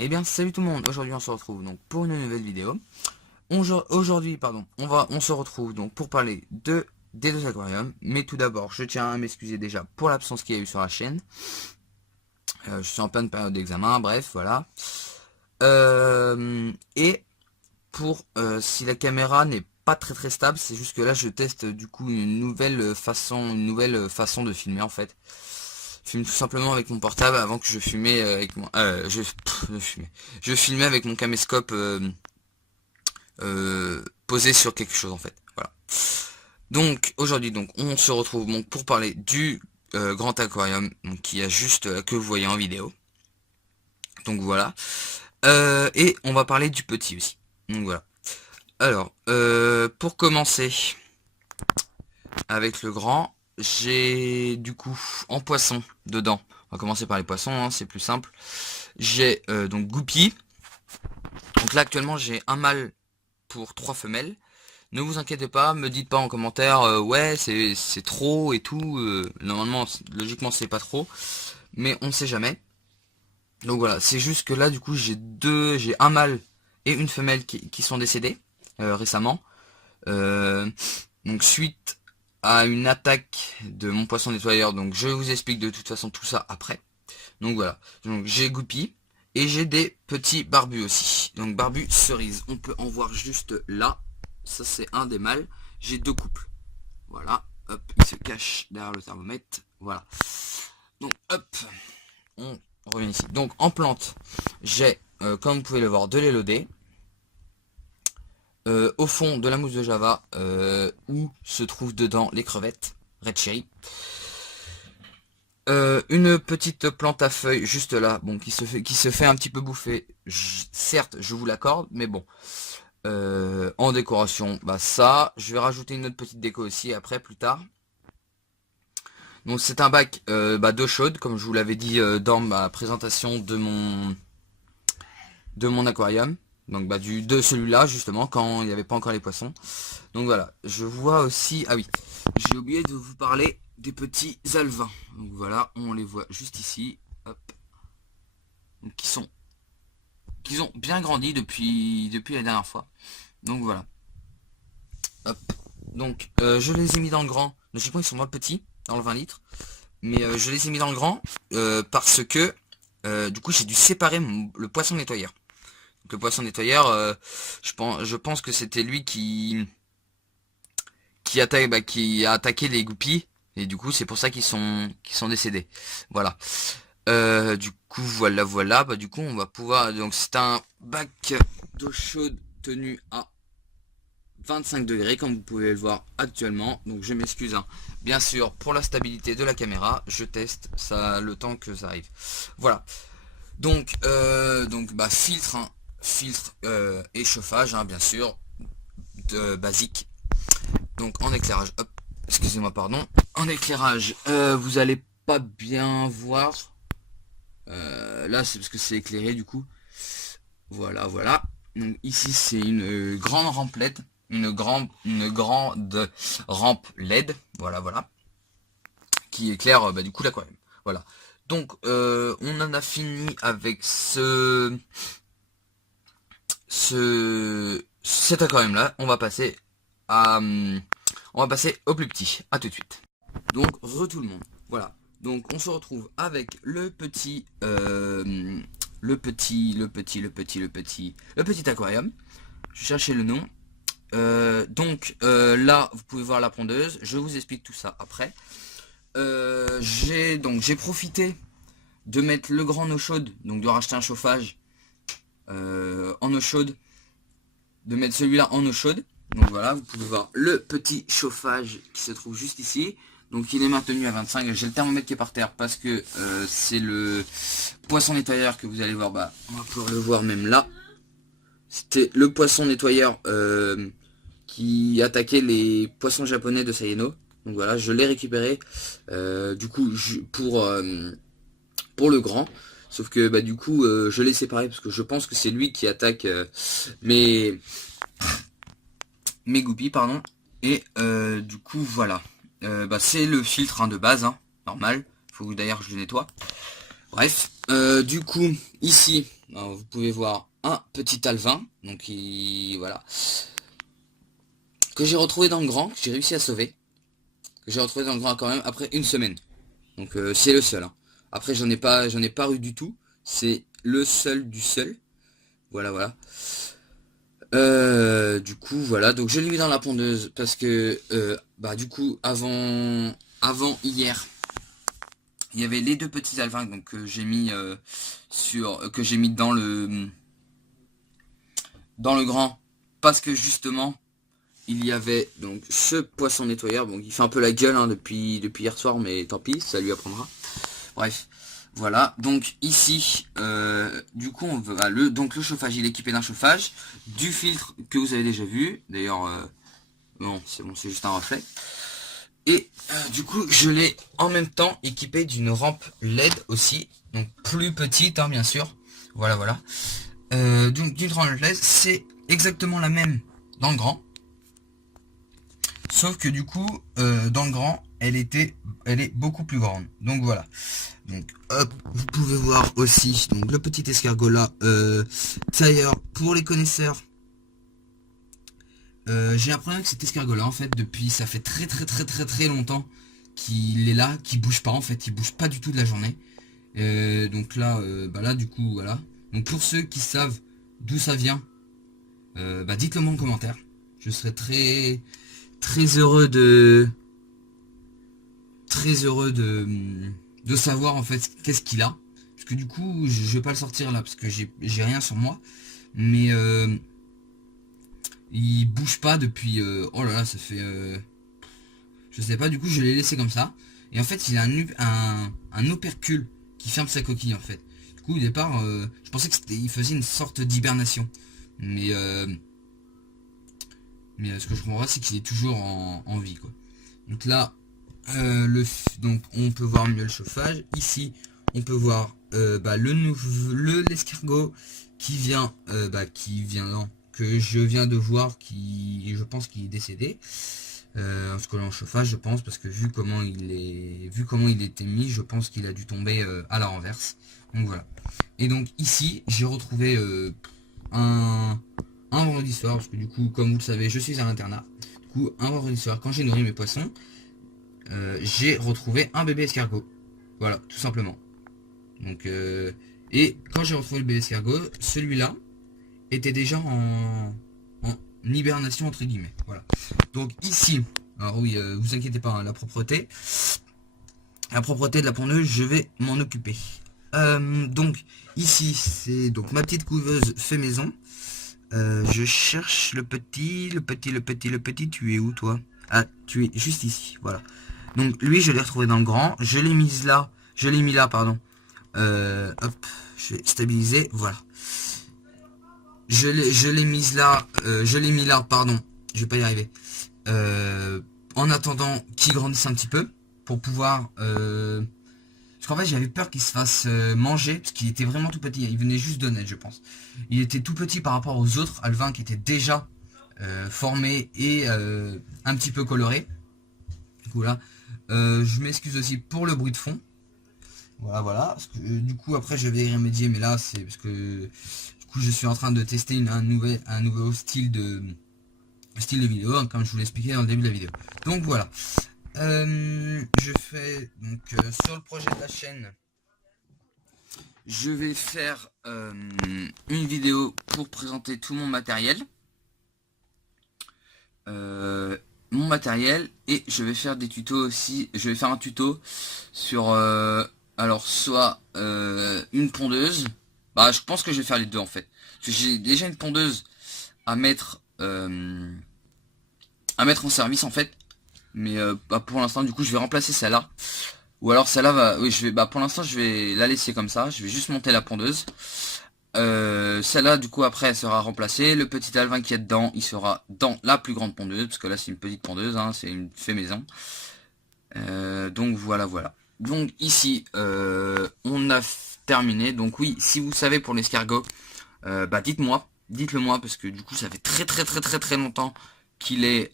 Eh bien salut tout le monde, aujourd'hui on se retrouve donc pour une nouvelle vidéo. Aujourd'hui pardon, on se retrouve donc pour parler des deux aquariums. Mais tout d'abord je tiens à m'excuser déjà pour l'absence qu'il y a eu sur la chaîne. Je suis en pleine période d'examen, bref voilà. Et pour si la caméra n'est pas très stable, c'est juste que là je teste du coup une nouvelle façon de filmer en fait. Je filme tout simplement avec mon portable avant que je fumais avec mon je filmais avec mon caméscope posé sur quelque chose en fait. Voilà. Donc aujourd'hui donc on se retrouve donc pour parler du grand aquarium donc, qui a juste que vous voyez en vidéo. Donc voilà. Et on va parler du petit aussi. Donc voilà. Alors pour commencer avec le grand, j'ai du coup en poisson dedans. On va commencer par les poissons, hein, c'est plus simple. J'ai donc Goupy. Donc là actuellement j'ai un mâle pour 3 femelles. Ne vous inquiétez pas, me dites pas en commentaire ouais c'est trop et tout. Normalement logiquement c'est pas trop, mais on ne sait jamais. Donc voilà, c'est juste que là du coup j'ai un mâle et une femelle qui sont décédés récemment. Euh, donc suite à une attaque de mon poisson nettoyeur, donc je vous explique de toute façon tout ça après. Donc voilà, donc j'ai Goupy et j'ai des petits barbus aussi. Donc barbus cerise, on peut en voir juste là. Ça c'est un des mâles. J'ai deux couples. Voilà, hop, il se cache derrière le thermomètre. Voilà. Donc hop, on revient ici. Donc en plante, j'ai, comme vous pouvez le voir, de l'élodée. Au fond de la mousse de Java, où se trouvent dedans les crevettes, Red Cherry. Une petite plante à feuilles juste là, bon, qui se fait un petit peu bouffer. Certes, je vous l'accorde, mais bon. En décoration, bah ça, je vais rajouter une autre petite déco aussi après, plus tard. Donc c'est un bac d'eau chaude, comme je vous l'avais dit dans ma présentation de mon aquarium. Donc de celui-là justement, quand il n'y avait pas encore les poissons. Donc voilà, je vois aussi, ah oui, j'ai oublié de vous parler des petits alevins. Donc voilà, on les voit juste ici, hop. Donc qui ont bien grandi depuis la dernière fois. Donc voilà, hop. Donc je les ai mis dans le grand. Je sais pas, ils sont dans le petit, dans le 20 litres. Mais je les ai mis dans le grand parce que du coup j'ai dû séparer le poisson nettoyeur. Donc, le poisson nettoyeur, je pense que c'était lui qui a attaqué les goupilles. Et du coup c'est pour ça qu'ils sont décédés. Voilà. Du coup voilà. Bah du coup on va pouvoir. Donc c'est un bac d'eau chaude tenu à 25 degrés comme vous pouvez le voir actuellement. Donc je m'excuse hein. Bien sûr pour la stabilité de la caméra, je teste ça le temps que ça arrive. Voilà. Donc filtre, hein, filtre et chauffage hein, bien sûr basique. Donc en éclairage, hop, excusez-moi pardon. En éclairage, vous allez pas bien voir. Là c'est parce que c'est éclairé du coup. Voilà. Donc ici c'est une grande rampe LED. Une grande rampe LED. Voilà. Qui éclaire du coup l'aquarium. Voilà. Donc on en a fini avec cet aquarium là. On va passer au plus petit. À tout de suite. Donc tout le monde. Voilà. Donc on se retrouve avec le petit aquarium. Je cherchais le nom. Là vous pouvez voir la pondeuse. Je vous explique tout ça après. J'ai profité de mettre le grand en eau chaude, donc de racheter un chauffage en eau chaude, de mettre celui-là en eau chaude. Donc voilà, vous pouvez voir le petit chauffage qui se trouve juste ici. Donc il est maintenu à 25. J'ai le thermomètre qui est par terre parce que c'est le poisson nettoyeur que vous allez voir. Bah, on va pouvoir le voir même là. C'était le poisson nettoyeur qui attaquait les poissons japonais de Sayeno. Donc voilà, je l'ai récupéré du coup pour le grand. Sauf que du coup je l'ai séparé parce que je pense que c'est lui qui attaque mes goupilles pardon. Et du coup voilà. C'est le filtre hein, de base, hein, normal. Faut d'ailleurs que je le nettoie. Bref, du coup, ici, alors, vous pouvez voir un petit alvin, donc voilà, que j'ai retrouvé dans le grand, que j'ai réussi à sauver, que j'ai retrouvé dans le grand quand même après une semaine. Donc c'est le seul. Hein. Après j'en ai pas eu du tout. C'est le seul du seul. Voilà voilà. Du coup voilà. Donc je l'ai mis dans la pondeuse parce que bah du coup avant hier il y avait les deux petits alvins donc que j'ai mis que j'ai mis dans le grand parce que justement il y avait donc ce poisson nettoyeur. Donc il fait un peu la gueule hein, depuis hier soir mais tant pis ça lui apprendra. Bref, voilà. Donc ici, du coup, on veut donc le chauffage, il est équipé d'un chauffage, du filtre que vous avez déjà vu. D'ailleurs, bon, c'est juste un reflet. Et du coup, je l'ai en même temps équipé d'une rampe LED aussi, donc plus petite, hein, bien sûr. Voilà, voilà. Donc d'une rampe LED, c'est exactement la même dans le grand. Sauf que du coup, dans le grand, elle est beaucoup plus grande. Donc voilà. Donc hop, vous pouvez voir aussi donc le petit escargot là. D'ailleurs, pour les connaisseurs, j'ai un problème avec cet escargot là en fait depuis ça fait très longtemps qu'il est là, qu'il bouge pas en fait, il bouge pas du tout de la journée. Donc là, bah là du coup voilà. Donc pour ceux qui savent d'où ça vient, bah dites-le moi en commentaire. Je serais très heureux de savoir en fait qu'est-ce qu'il a. Parce que du coup, je vais pas le sortir là parce que j'ai rien sur moi. Mais il bouge pas depuis. Oh là là, ça fait. Je sais pas, du coup, je l'ai laissé comme ça. Et en fait, il a un opercule qui ferme sa coquille en fait. Du coup, au départ, je pensais qu'il faisait une sorte d'hibernation. Mais, ce que je comprends pas, c'est qu'il est toujours en vie quoi. Donc là, donc on peut voir mieux le chauffage. Ici, on peut voir bah, l'escargot qui vient non, que je viens de voir, qui je pense qu'il est décédé. En se collant au chauffage, je pense, parce que vu comment il était mis, je pense qu'il a dû tomber à la renverse. Donc voilà. Et donc ici, j'ai retrouvé un vendredi soir, parce que du coup, comme vous le savez, je suis à l'internat. Du coup, un vendredi soir, quand j'ai nourri mes poissons, j'ai retrouvé un bébé escargot. Voilà, tout simplement. Donc, et quand j'ai retrouvé le bébé escargot, celui-là était déjà en hibernation entre guillemets. Voilà. Donc ici, alors oui, vous inquiétez pas, hein, la propreté de la pondeuse, je vais m'en occuper. Donc ici, c'est donc ma petite couveuse fait maison. Je cherche le petit. Tu es où toi? Ah, tu es juste ici. Voilà. Donc lui je l'ai retrouvé dans le grand, je l'ai mis là pardon. Hop, je vais stabiliser, voilà. Je l'ai mise là, je l'ai mis là, pardon, je vais pas y arriver. En attendant qu'il grandisse un petit peu, pour pouvoir parce qu'en fait j'avais peur qu'il se fasse manger, parce qu'il était vraiment tout petit, il venait juste de naître je pense. Il était tout petit par rapport aux autres alevins qui étaient déjà formés et un petit peu colorés. Du coup là, je m'excuse aussi pour le bruit de fond. Voilà, voilà. Parce que, du coup, après, je vais y remédier, mais là, c'est parce que du coup, je suis en train de tester un nouveau style de vidéo, hein, comme je vous l'expliquais dans le début de la vidéo. Donc voilà. Je fais donc sur le projet de la chaîne, je vais faire une vidéo pour présenter tout mon matériel. Et je vais faire des tutos aussi. Je vais faire un tuto sur alors soit une pondeuse. Bah je pense que je vais faire les deux en fait. Parce que j'ai déjà une pondeuse à mettre en service en fait. Mais bah, pour l'instant du coup je vais remplacer celle-là. Ou alors celle-là va. Oui je vais. Bah pour l'instant je vais la laisser comme ça. Je vais juste monter la pondeuse. Celle-là du coup après elle sera remplacée. Le petit alvin qui est dedans il sera dans la plus grande pondeuse. Parce que là c'est une petite pondeuse, hein, c'est une fait maison. Donc voilà voilà. Donc ici on a terminé. Donc oui, si vous savez pour l'escargot, bah dites-le moi parce que du coup ça fait très longtemps qu'il est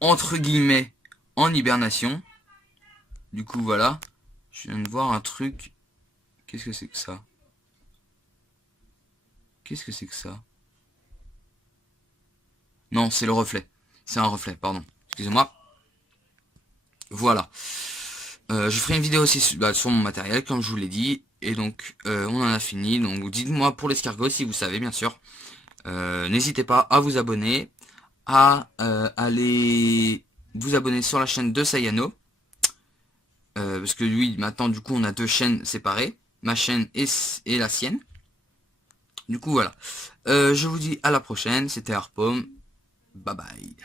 entre guillemets en hibernation. Du coup voilà, Je viens de voir un truc. Qu'est-ce que c'est que ça? Qu'est-ce que c'est que ça? Non, c'est le reflet. C'est un reflet, pardon. Excusez-moi. Voilà. Je ferai une vidéo aussi sur mon matériel, comme je vous l'ai dit. Et donc, on en a fini. Donc, dites-moi pour l'escargot, si vous savez, bien sûr. N'hésitez pas à vous abonner, à aller vous abonner sur la chaîne de Sayano. Parce que lui, maintenant, du coup, on a deux chaînes séparées. Ma chaîne et la sienne. Du coup, voilà. Je vous dis à la prochaine. C'était Harpom. Bye bye.